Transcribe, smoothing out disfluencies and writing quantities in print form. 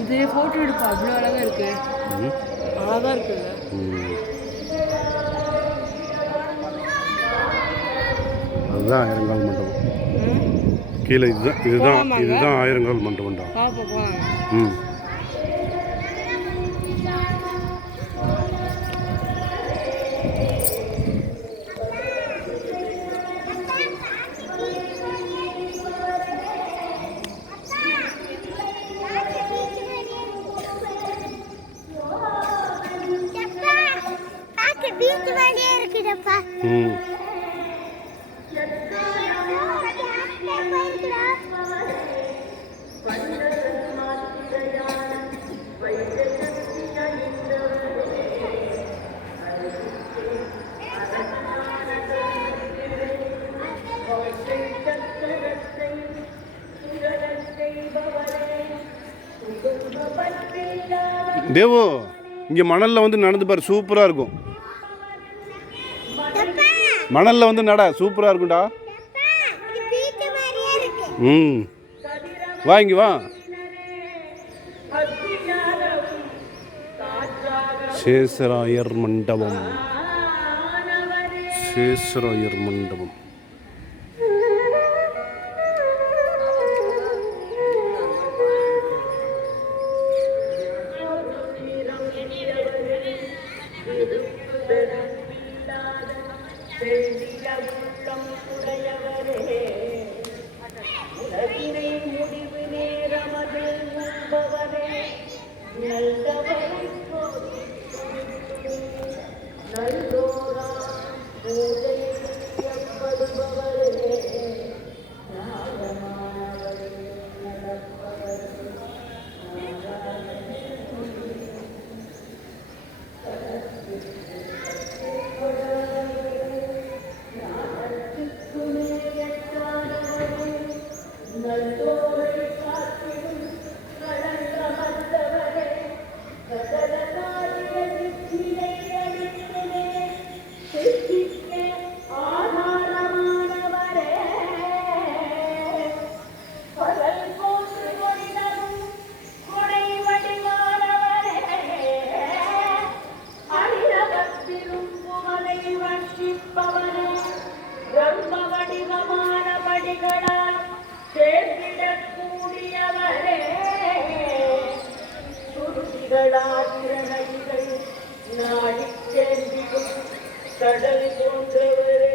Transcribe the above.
இது போட்டோ எடுப்பா அவ்வளோ அழகா இருக்கு. அழகா இருக்குல்ல. அதுதான் ஆயிரங்கால் மண்டபம். கீழே இதுதான் ஆயிரங்கால் மண்டபம் தான். தேவு இங்கே மணலில் வந்து நடந்து பாரு, சூப்பராக இருக்கும். மணலில் வந்து நட சூப்பராக இருக்கும்டா. வா இங்கே வா. சேஷராயர் மண்டபம். சேஷராயர் மண்டபம். கடல் போன்றவரே